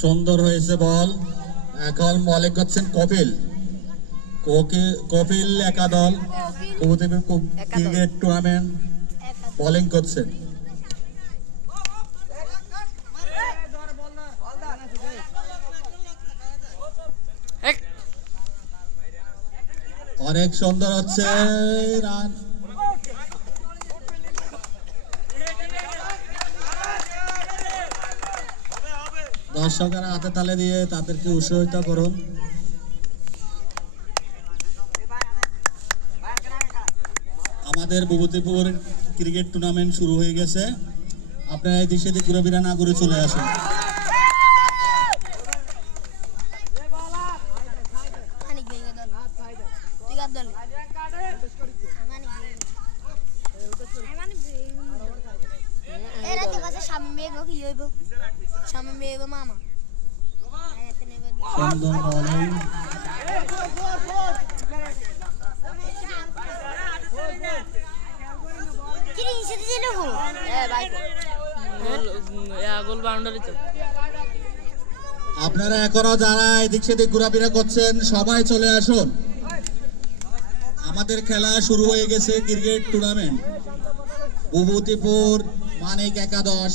সুন্দর হয়েছে বল। এখন বলে করছেন কপিল। কপিল একাদল ক্রিকেট টুর্নামেন্ট বোলিং করছেন। অনেক সুন্দর হচ্ছে রান। দর্শকেরা হাতে তালে দিয়ে তাদেরকে উৎসাহিত করুন। আমাদের বিভূতিপুর ক্রিকেট টুর্নামেন্ট শুরু হয়ে গেছে। আপনারা এই দিক সেদিক ঘুরে না করে চলে আসুন। সুন্দর বলিং। আপনারা এখনো যারা এদিক সেদিক ঘোরাফেরা করছেন সবাই চলে আসুন। আমাদের খেলা শুরু হয়ে গেছে ক্রিকেট টুর্নামেন্ট। বিভূতিপুর মানিক একাদশ